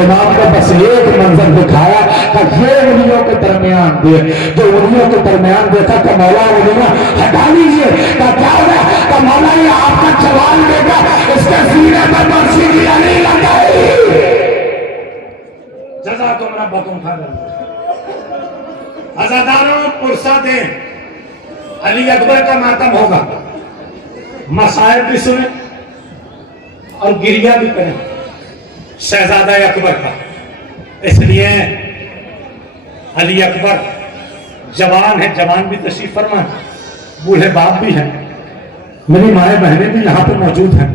इमाम को बस एक मंजर दिखाया कि ये उंगलियों के दरमियान दे, जो उंगलियों के दरमियान देखा कि मौला उंगलियां हटा लीजिए। का क्या होगा कि मौला ये आपका जवान बेटा इसके सीने पर बंसी की अली लगाई। जजा तुमरा बतूं खा अजादारों पुरसा दे, अली अकबर का मातम होगा, मसाइब भी सुने और गिरिया भी करें शहजादा अकबर का। इसलिए अली अकबर जवान है, जवान भी तशरीफ फरमा, बूढ़े बाप भी हैं, मेरी माए बहनें भी यहाँ पर मौजूद हैं।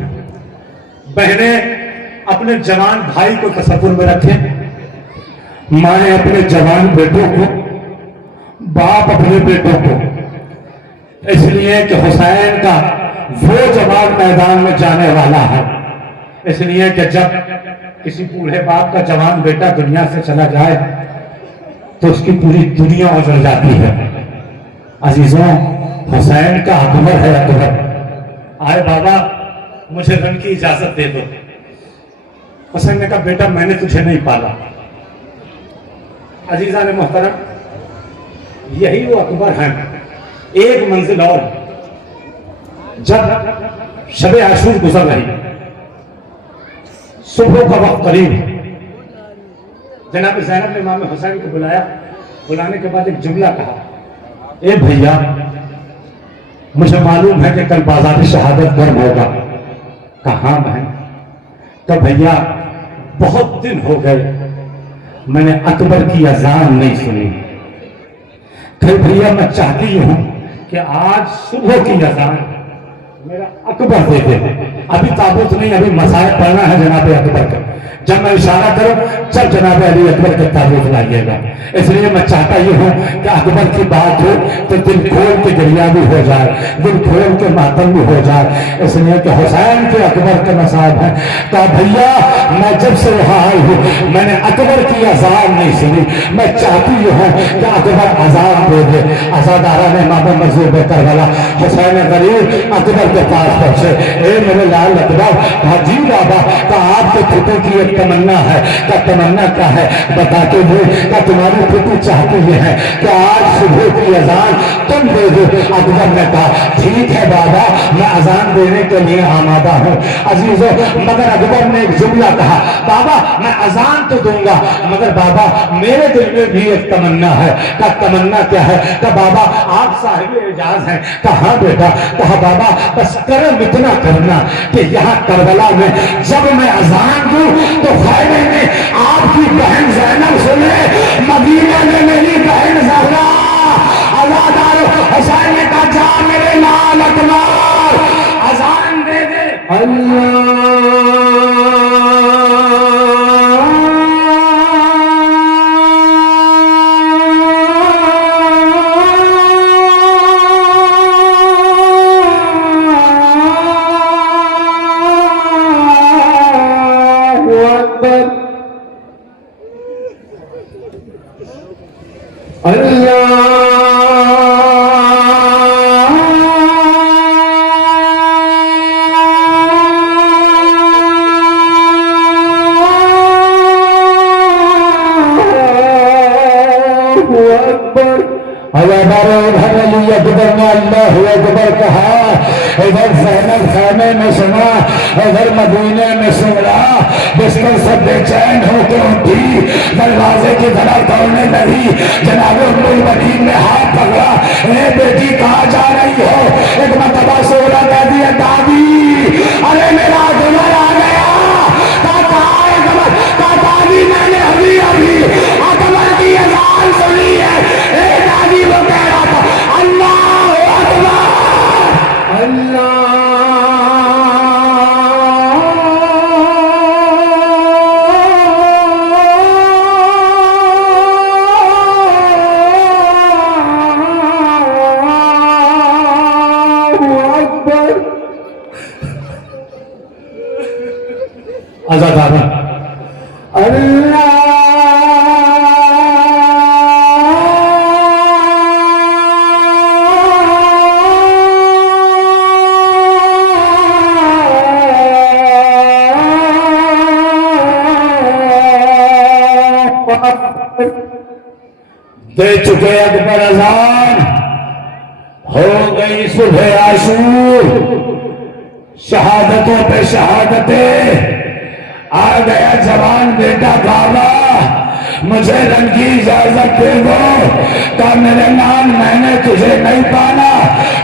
बहनें अपने जवान भाई को तसव्वुर में रखें, माए अपने जवान बेटों को, बाप अपने बेटों को। इसलिए कि हुसैन का वो जवान मैदान में जाने वाला है। इसलिए कि जब किसी बूढ़े बाप का जवान बेटा दुनिया से चला जाए तो उसकी पूरी दुनिया उजड़ जाती है। अजीजों, हुसैन का अकबर है अकबर। आए बाबा मुझे रन की इजाजत दे दो। हुसैन ने कहा बेटा मैंने तुझे नहीं पाला। अजीजा ने मोहतरम, यही वो अकबर हैं। एक मंजिल और, जब शब आशूर गुजर रही, सुबह का वक्त करीब, जनाब ज़ैनब ने इमाम हुसैन को बुलाया। बुलाने के बाद एक जुमला कहा, ए भैया मुझे मालूम है कि कल बाज़ार शहादत गर्म होगा। कहाँ बहन? तो भैया बहुत दिन हो गए मैंने अकबर की अजान नहीं सुनी। फिर भैया मैं चाहती हूं कि आज सुबह की अजान मेरा अकबर दे दे। अभी ताबूत नहीं, अभी मसाइब पढ़ना है जनाब अकबर का। जब मैं इशारा करूं जब जनाब अली अकबर के ताबूत लाइएगा। इसलिए मैं चाहता ही हूं कि अकबर की बात हो तो दिल खोल के गिरिया भी हो जाए, दिल खोल के मातम भी हो जाए। इसलिए कि हुसैन के अकबर के मसाइब हैं। तो भैया मैं जब से वहां आई हूं मैंने अकबर की अजान नहीं सुनी। मैं चाहती हूं कि अकबर अजान दे दे। अजादारा ने मामा मजदूर बेहतर वाला हुसैन गरीब अकबर के पास पहुंचे। ए मेरे लाल अकबर, जी बाबा का आपके पुत्र की एक तमन्ना है। क्या तमन्ना क्या है बताते हुए? क्या तुम्हारी पुत्र चाहती है कि आज सुबह की अजान तुम दे दो। अकबर ने कहा ठीक है बाबा, मैं अजान देने के लिए आमादा हूं। अजीजों, मगर अकबर ने एक जुमला कहा, बाबा मैं अजान तो दूंगा मगर बाबा मेरे दिल में भी एक तमन्ना है। क्या तमन्ना क्या है? क्या बाबा आप साहिब एजाज हैं? कहा बेटा? कहा बाबा बस करम इतना करना कि यहाँ करबला में जब मैं अजान दूं तो खैमे में आपकी बहन ज़ैनब सुने, मदीना में मेरी बहन ज़हरा। आज़ादार हुसैन ने कहा जा मेरे लाल अकबर अजान दे दे। अल्लाह अकबर कहा। इधर ज़ैनब खैमे में सुना, इधर मदीने में सुना। बिस्तर से बेचैन होकर उठी, दरवाजे की तरफ दौड़ने लगी। जनाब उम्मुल बनीन ने हाथ पकड़ा, ए बेटी कहाँ जा रही हो? एक मरतबा सोना कह दिया दादी, अरे मेरा अकबर आ गया। दादी मैंने अभी अभी अकबर की अज़ान सुनी है। ए दादी वो कह रहा था अल्लाह अकबर अल्लाह। आजादारा अल्लाह दे चुके अकबर अजान, हो गई सुबह आशूर, शहादतों पे शहादतें, आ गया जवान बेटा बाबा, मुझे रंग की इजाजत दे दो। का मेरे नाम मैंने तुझे नहीं पाना,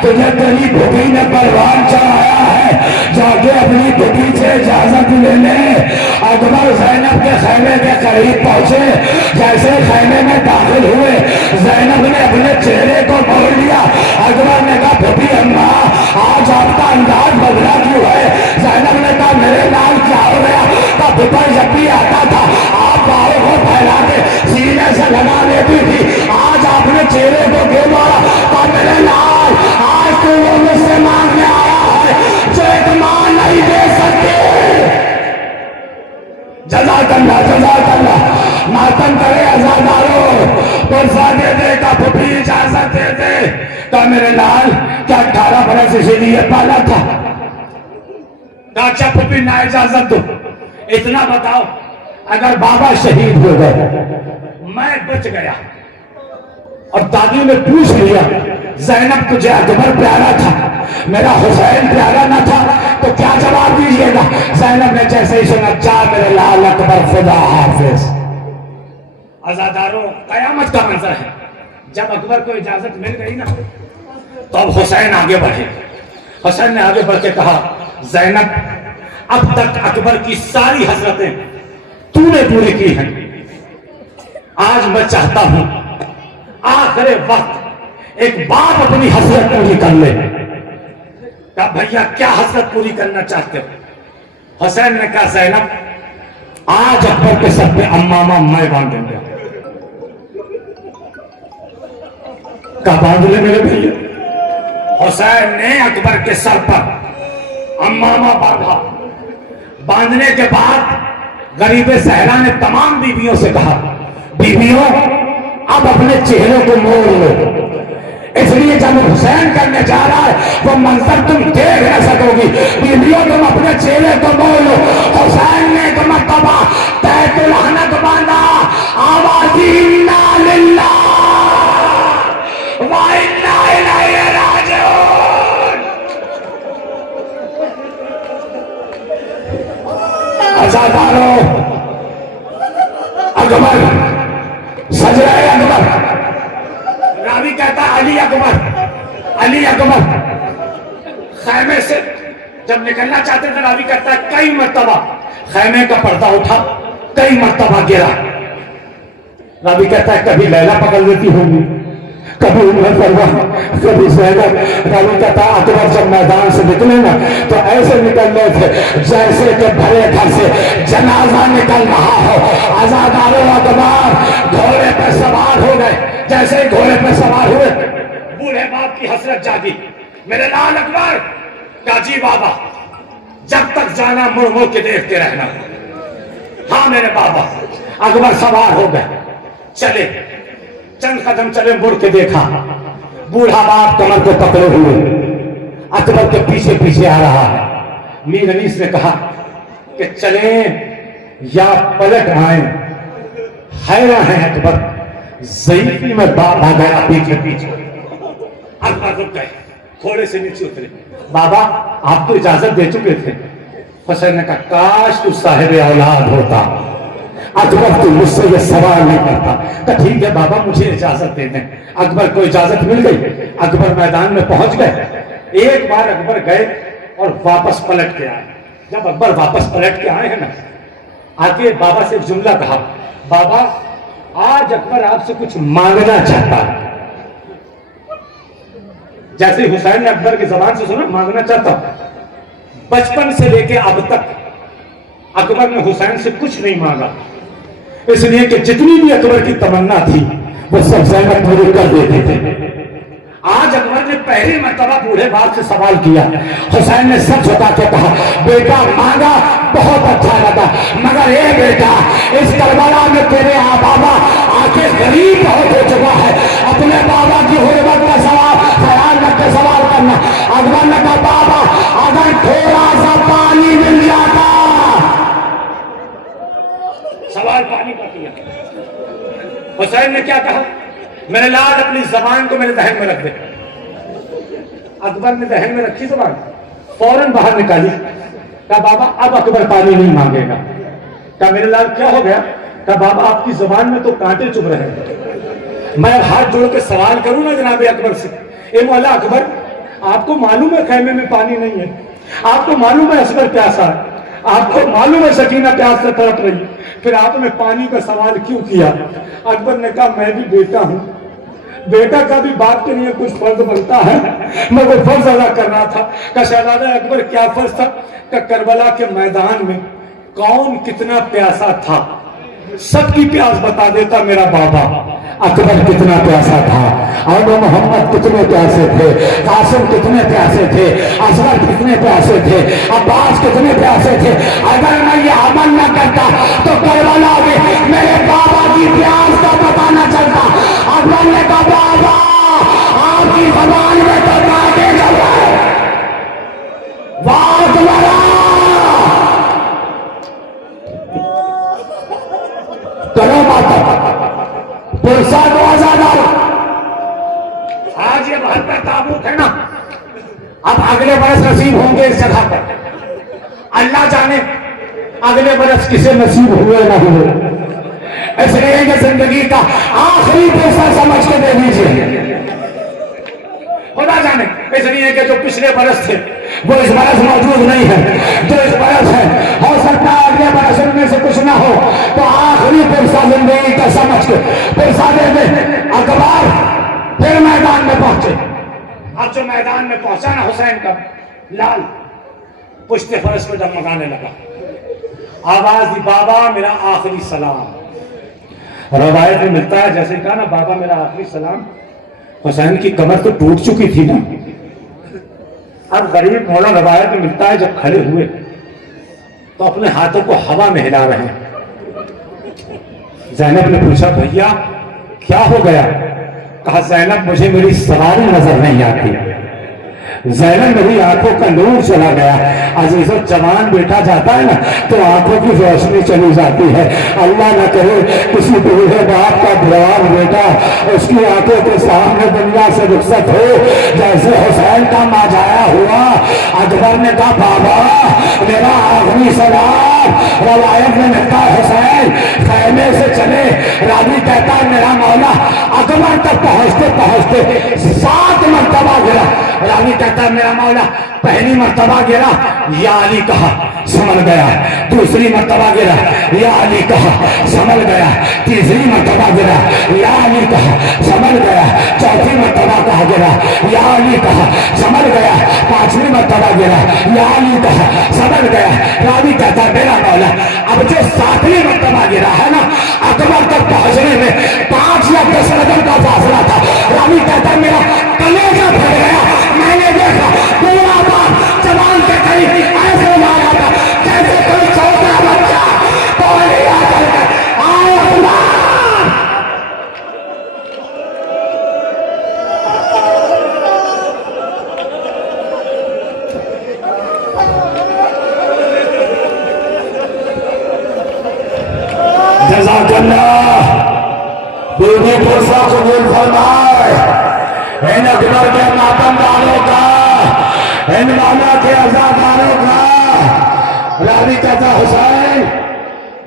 तुझे तेरी भूखी ने परवान चढ़ाया है, जाके अपनी भूखी से इजाजत लेने। अकबर ज़ैनब के खैमे के करीब पहुंचे, जैसे खैमे में दाखिल हुए ज़ैनब ने अपने चेहरे को मोड़ लिया। अकबर ने कहा भूखी अम्मा, आज आपका अंदाज बदला क्यों है? ज़ैनब ने कहा मेरे नाम क्या हो गया? का भूखा जब भी आता था आप बाहों को फैला के सीने से लगा लेती थी, आज आपने चेहरे को क्यों मारा? का मेरे लाल, आज तो वो मुझसे मांगने आया है जो एक मां नहीं दे सकती। जज़ाकल्लाह जज़ाकल्लाह, मातम करे आजादारों, तोहफा दे दे का फूफी इजाजत दे दे। का मेरे लाल, क्या 18 बरस इसीलिए पाला था? अच्छा फूफी ना इजाजत दो, इतना बताओ, अगर बाबा शहीद हो गए, मैं बच गया और दादी ने पूछ लिया ज़ैनब तुझे अकबर प्यारा था, मेरा हुसैन प्यारा न था, तो क्या जवाब दीजिएगा? ज़ैनब ने जैसे ही सुना, जा मेरे लाल अकबर खुदा हाफिज। आजादारों, कयामत का मंजर है। जब अकबर को इजाजत मिल गई ना, तो अब हुसैन आगे बढ़े। हुसैन ने आगे बढ़ के कहा ज़ैनब, अब तक अकबर की सारी हसरतें तूने पूरी की हैं, आज मैं चाहता हूं आखिरी वक्त एक बाप अपनी हसरत पूरी कर ले। कहा भैया क्या हसरत पूरी करना चाहते हो? हुसैन ने कहा ज़ैनब, आज अकबर के सर पे अम्मामा मैं बांधूंगा। का बांध ले मेरे भैया। हुसैन ने अकबर के सर पर अम्मामा बांधा। बांधने के बाद गरीब सहरा ने तमाम बीवियों से कहा, बीवियों अब अपने चेहरे को मोड़ लो, इसलिए जब हुसैन करने जा रहा है वो मंजर तुम देख न सकोगी। बीवियों तुम अपने चेहरे को मोड़ लो। हुसैन ने एक मर्तबा तैतुल हनक बांधा, आवाज़ इन्ना लिल्लाह व इन्ना इलैहि राजिऊन। आजादारों, अकबर सज रहे अकबर, रावी कहता अली अकबर, अली अकबर। खैमे से जब निकलना चाहते थे, रावी कहता है कई मर्तबा खैमे का पर्दा उठा, कई मर्तबा गिरा। रावी कहता है कभी लैला पकड़ लेती होगी, कभी उम्र परवाह, कभी ज़ैनब। रावी कहता है अकबर जब मैदान से निकले ना, तो ऐसे निकल रहे थे जैसे कि भरे घर से जनाजा निकल रहा हो। आजादारों, अकबर घोड़े पर सवार हो गए। जैसे ही घोड़े पर सवार हुए, बूढ़े बाप की हसरत जागी। मेरे लाल अकबर, काजी बाबा, जब तक जाना मुड़ मुड़ के देखते रहना। हाँ मेरे बाबा। अकबर सवार हो गए, चले, चंद कदम चले, मुड़ के देखा बूढ़ा बाप कमर को पकड़े हुए अकबर के पीछे पीछे आ रहा है। मीर अनीस ने कहा कि चले या पलट आए। हैरान है अकबर, ज़ईफ़ी में बाप आ गया पीछे पीछे। अकबर रुक गए, घोड़े से नीचे उतरे। बाबा आप तो इजाजत दे चुके थे। हुसैन ने कहा काश तू साहिब औलाद होता, अकबर तू मुझसे ये सवाल नहीं करता। तो ठीक है बाबा मुझे इजाजत दे दें। अकबर को इजाजत मिल गई, अकबर मैदान में पहुंच गए। एक बार अकबर गए और वापस पलट के आए। जब अकबर वापस पलट के आए हैं ना, आके बाबा से एक जुमला कहा, बाबा आज अकबर आपसे कुछ मांगना चाहता है। जैसे हुसैन ने अकबर की जबान से सुना मांगना चाहता, बचपन से लेके अब तक अकबर ने हुसैन से कुछ नहीं मांगा, इसलिए कि जितनी भी अकबर की तमन्ना थी वो सब ज़ैनब पूरी कर देते थे। आज अकबर ने पहली मर्तबा बूढ़े बाप से सवाल किया। हुसैन ने सच बता के कहा बेटा मांगा बहुत अच्छा लगा, मगर ये बेटा इस करबला में तेरे बाबा आके गरीब बहुत हो चुका है, अपने बाबा की हुर्मत का सवाल ख्याल रख के सवाल करना। अकबर ने कहा बाबा अगर थोड़ा सा पानी मिल जाता। सवाल सवाल पानी का किया। हुसैन ने क्या कहा, मेरे लाल अपनी जबान को मेरे दहन में रख दे। अकबर ने दहन में रखी जबान, फौरन बाहर निकाली। कहा बाबा अब अकबर पानी नहीं मांगेगा। कहा मेरे लाल क्या हो गया? कहा बाबा आपकी जबान में तो कांटे चुभ रहे हैं। मैं अब हाथ जोड़ के सवाल करूं ना जनाब अकबर से, ए मौला अकबर, आपको मालूम है खैमे में पानी नहीं है, आपको मालूम है असगर प्यासा है, आपको मालूम है सकीना प्यास से तड़प रही, फिर आपने पानी का सवाल क्यों किया? अकबर ने कहा मैं भी बेटा हूं, बेटा का भी बाप के लिए कुछ फर्ज बनता है, मैं वो फर्ज अदा कर रहा था। का शहजादा अकबर क्या फर्ज था? का करबला के मैदान में कौन कितना प्यासा था सबकी प्यास बता देता मेरा बाबा। अकबर कितना प्यासा था, और मोहम्मद कितने प्यासे थे, कासिम कितने प्यासे थे, असगर कितने प्यासे थे, अब्बास कितने प्यासे थे। अगर मैं ये अमल न करता तो करबला में मेरे बाबा की प्यास का पता न चलता। अकबर ने कहा बाबा आपकी जबान में तो कांटे चल रहे, वाह तुम्हारा करो माता पुरसा को आजाद आओ। आज ये 72 ताबूत है ना, अब अगले बरस नसीब होंगे इस जगह पर, अल्लाह जाने अगले बरस किसे नसीब हुए ना हुए। इसलिए कि जिंदगी का आखिरी पैसा समझ के दे दीजिए, खुदा जाने। इसलिए कि जो पिछले बरस थे वो इस बरस मौजूद नहीं है, जो इस बरस है हो सकता है अगले बरस उनमें से कुछ ना हो, तो आखिरी पैसा जिंदगी का समझ के पैसा दे दे। अकबर फिर मैदान में पहुंचे। अब जो मैदान में पहुंचा ना हुसैन का लाल पुश्ते फरस को डगमगाने लगा, आवाज दी बाबा मेरा आखिरी सलाम। रवायत में मिलता है जैसे कहा ना बाबा मेरा आखिरी सलाम, हुसैन की कमर तो टूट चुकी थी ना। अब गरीब मौला रवायत में मिलता है जब खड़े हुए तो अपने हाथों को हवा में हिला रहे हैं। ज़ैनब ने पूछा भैया क्या हो गया? कहा ज़ैनब मुझे मेरी सवारी नजर नहीं आती। ज़ैनब मेरी आंखों का नूर चला गया। अजीजों जवान बेटा जाता है ना तो आंखों की रोशनी चली जाती है। अल्लाह न करे किसी बूढ़े बाप का बुढ़ार बेटा उसकी आंखों के सामने दुनिया से रुखसत हो, जैसे हुसैन का माजाया हुआ। अकबर ने कहा बाबा मेरा आखिरी सलाम। रवायत में लिखा हुसैन खैमे से चले, रावी कहता है मेरा मौला अकबर तक पहुंचते पहुंचते 7 मरतबा गिरा। रावी कहता है मेरा मौला पहली मरतबा गिरा या अली कहा संभल गया, दूसरी मरतबा गिरा या अली कहा संभल गया, तीसरी मरतबा गिरा या अली कहा संभल गया, चौथी मरतबा कहा गिरा या अली कहा संभल गया, 5वीं मरतबा गिरा या अली कहा संभल गया। रावी कहता है मेरा मौला अब जो 7वीं मरतबा गिरा है ना अकबर तक पहुंचने में 5 या 10 कदम का फासला था। रावी कहता है मेरा कलेजा फट गया। मैंने देखा पूरा बात जवान के करीब ऐसे मारा था जैसे कोई छोटा बच्चा तौलिया करके आए अकबर। जज़ाकल्लाह बीबी पुरसा कबूल फरमाए। इन अकबर के मातमदारों का, इन मौला के अज़ादारों का। रावी कहता हुसैन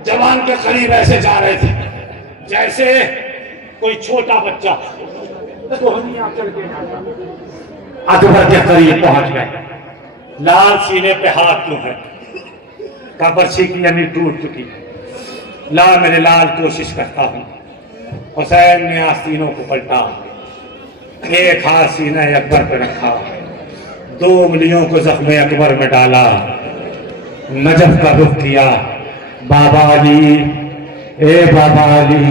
जवान के करीब ऐसे जा रहे थे जैसे कोई छोटा बच्चा चल के जाता। अकबर के करीब पहुंच गए। लाल सीने पे हाथ क्यों है? कबरछी की यानी टूट चुकी है। ला मेरे लाल कोशिश करता हूं। हुसैन ने आस्तीनों को पलटा, एक हाथ सीना अकबर पर रखा, 2 उंगलियों को जख्म अकबर में डाला, नजफ का रुख किया। बाबा अली, ए बाबा अली,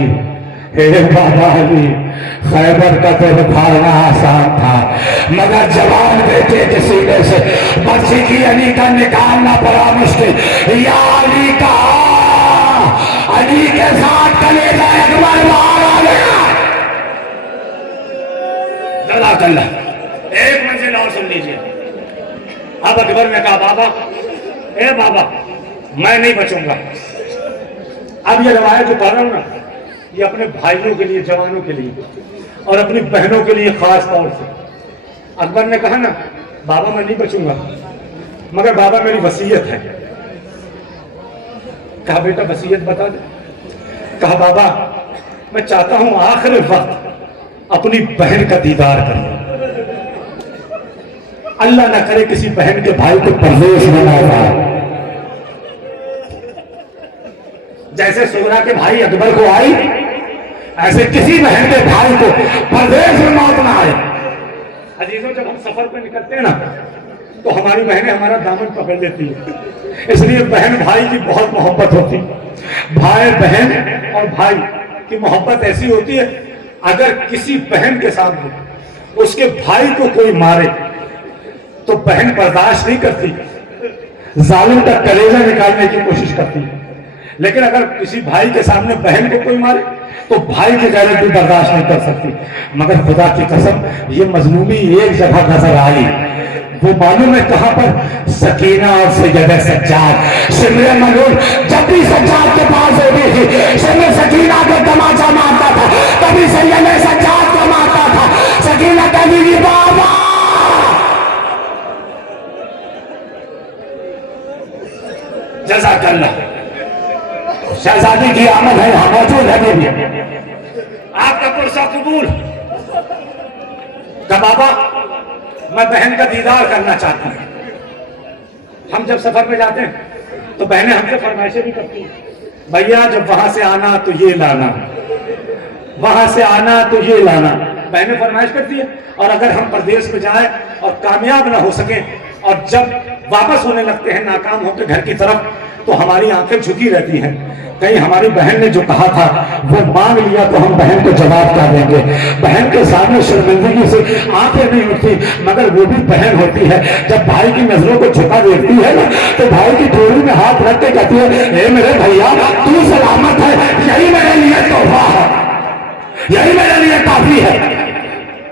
हे बाबा अली, खैबर का तो उखाड़ना आसान था मगर जवान बेटे के सीने से बच्ची की अली का निकालना बड़ा मुश्किल। या अली का अली के साथ कलेजा अकबर बाहर आ गया। जज़ाकल्लाह। एक मंजिल और सुन लीजिए। अब अकबर ने कहा बाबा, ए बाबा मैं नहीं बचूंगा। अब ये रवायत जो पढ़ रहा हूं ना, ये अपने भाइयों के लिए, जवानों के लिए और अपनी बहनों के लिए खास तौर से। अकबर ने कहा ना, बाबा मैं नहीं बचूंगा, मगर बाबा मेरी वसीयत है। कहा बेटा वसीयत बता दे। कहा बाबा मैं चाहता हूं आखिरी वक्त अपनी बहन का दीदार करूं। अल्लाह ना करे किसी बहन के भाई को परदेश में ना आए। जैसे सुगरा के भाई अकबर को आई, ऐसे किसी बहन के भाई को परदेश में मौत ना आए। अजीजों, जब हम सफर पे निकलते हैं ना, तो हमारी बहनें हमारा दामन पकड़ लेती है। इसलिए बहन भाई की बहुत मोहब्बत होती है। भाई बहन और भाई की मोहब्बत ऐसी होती है, अगर किसी बहन के सामने उसके भाई को कोई मारे तो बहन बर्दाश्त नहीं करती, जालिम का कलेजा निकालने की कोशिश करती है। लेकिन अगर किसी भाई के सामने बहन को कोई मारे तो भाई की गैरत भी बर्दाश्त नहीं कर सकती। मगर खुदा की कसम, ये मजलूमी एक जगह नजर आई, वो मालूम है कहां पर? सकीना और सैयद सज्जाद। सिमरे मलूल जब भी सज्जाद के पास होती थी, सिमरे सकीना को तमाचा मारता था, कभी सैयद सज्जाद को मारता था। सकीना कहती थी बाबा, जज़ाकल्लाह। शहजादी की आमद है, यहां मौजूद है भी। आपका पुरसा कबूल। का बाबा मैं बहन का दीदार करना चाहता हूं। हम जब सफर में जाते हैं तो बहनें हमसे फरमाइशें भी करती हैं, भैया जब वहां से आना तो ये लाना, वहां से आना तो ये लाना। बहनें फरमाइश करती है। और अगर हम प्रदेश में जाए और कामयाब ना हो सके और जब वापस होने लगते हैं नाकाम होकर घर की तरफ, तो हमारी आंखें झुकी रहती हैं, कहीं हमारी बहन ने जो कहा था वो मांग लिया तो हम बहन को जवाब क्या देंगे। बहन के सामने शर्मिंदगी से आंखें नहीं उठती, मगर वो भी बहन होती है। जब भाई की नजरों को झुका देखती है ना, तो भाई की डोरी में हाथ रख के कहती है, ए मेरे भैया तू सलामत है, यही मेरे लिए तोहफा है, यही मेरे लिए काफी है।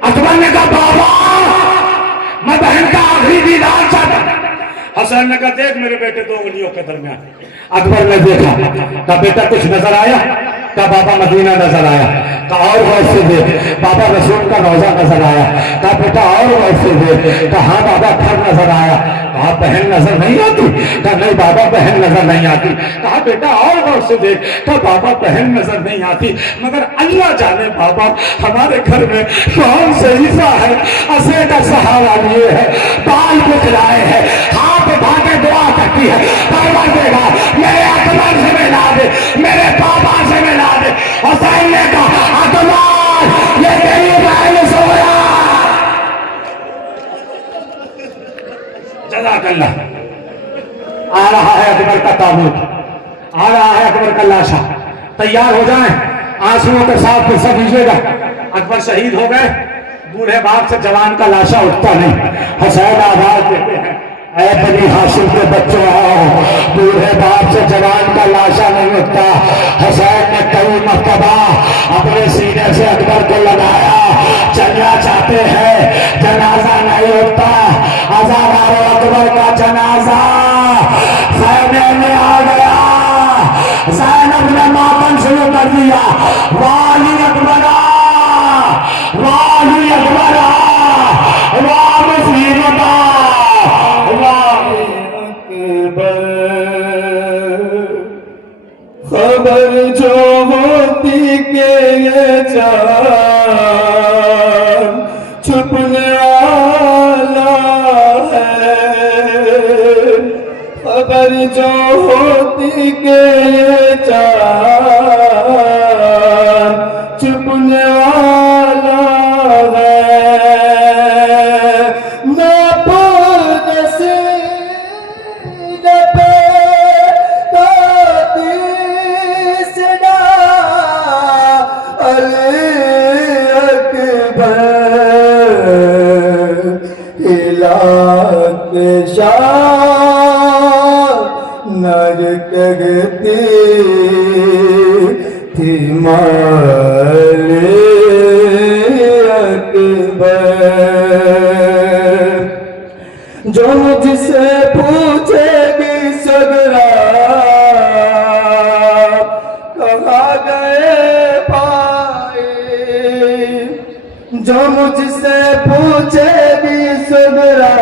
अकबर ने कहा बाबा मैं बहन का आखिरी दीदार चाहता। हसन ने कहा देख मेरे बेटे दो उंगलियों के दरमियान। अकबर ने देखा, कहा बेटा कुछ नजर आया? कहा बाबा मदीना नजर आया। कहा और गौर से देख। बाबा रसूल का रोजा नजर आया। कहा बेटा और गौर से देख। कहा हाँ बाबा घर नजर आया। कहा बहन नजर नहीं आती? कहा नहीं बाबा बहन नजर नहीं आती। कहा बेटा और गौर से देख। कहा बाबा बहन नजर नहीं आती, मगर अल्लाह जाने बाबा हमारे घर में कौन से हिस्सा है, असे का सहारा लिए है, बाल बिखराए है, हाथ उठा के दुआ करती है, देगा मेरे अकबर से मिला दे, मेरे बाबा से मिला दे। हुसैन ने कहा अकबर ये तेरी बहन सोया। जज़ाकल्लाह। आ रहा है अकबर का ताबूत, आ रहा है अकबर का लाशा। तैयार हो जाएं, आंसुओं के साथ फिर सब दीजिएगा। अकबर शहीद हो गए, बूढ़े बाप से जवान का लाशा उठता नहीं। हुसैन आवाज देते हैं, ऐ बनी हाशिम के बच्चों आओ, बूढ़े बाप से जवान का लाशा नहीं उठता। हुसैन ने कई मर्तबा अपने सीने से अकबर को लगाया, चलना चाहते हैं जनाजा नहीं उठता। हजारों अकबर का जनाजा खैमे में आ गया। ज़ैनब ने मातम शुरू कर दिया, वाली अकबरा, वाली अकबरा, वाह मुसीबता, खबर जो होती के ये जान छुपने वाला है, खबर जो होती के ये जान छुपने वाला है। मैं पूर्ण सीने पे नर कहती थी माले अकबर, जो मुझसे पूछेगी सगरा गए भाई, जो मुझसे पूछे भी सुगरा